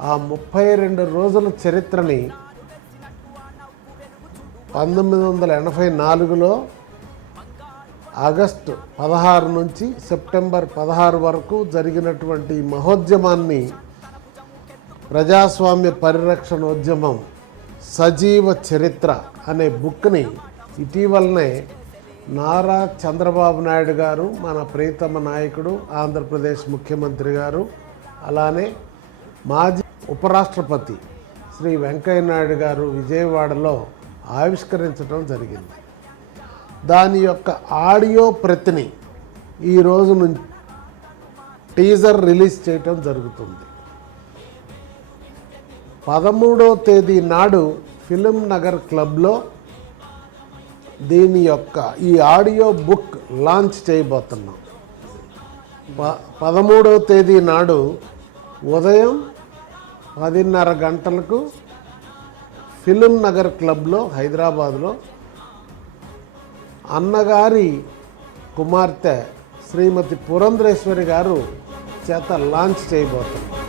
ఆ ముప్పై రెండు రోజుల చరిత్రని పంతొమ్మిది వందల ఎనభై నాలుగులో ఆగస్టు పదహారు నుంచి సెప్టెంబర్ పదహారు వరకు జరిగినటువంటి మహోద్యమాన్ని ప్రజాస్వామ్య పరిరక్షణోద్యమం సజీవ చరిత్ర అనే బుక్ని ఇటీవలనే నారా చంద్రబాబు నాయుడు గారు మన ప్రీతమ నాయకుడు ఆంధ్రప్రదేశ్ ముఖ్యమంత్రి గారు అలానే మాజీ ఉపరాష్ట్రపతి శ్రీ వెంకయ్య నాయుడు గారు విజయవాడలో ఆవిష్కరించడం జరిగింది. దాని యొక్క ఆడియో ప్రతిని ఈ రోజు నుంచి టీజర్ రిలీజ్ చేయటం జరుగుతుంది. పదమూడో తేదీ నాడు ఫిలిం నగర్ క్లబ్లో దీని యొక్క ఈ ఆడియో బుక్ లాంచ్ చేయబోతున్నాం. ప పదమూడవ తేదీ నాడు ఉదయం పదిన్నర గంటలకు ఫిలిం నగర్ క్లబ్లో హైదరాబాద్లో అన్నగారి కుమార్తె శ్రీమతి పురంధరేశ్వరి గారు చేత లాంచ్ చేయబోతున్నారు.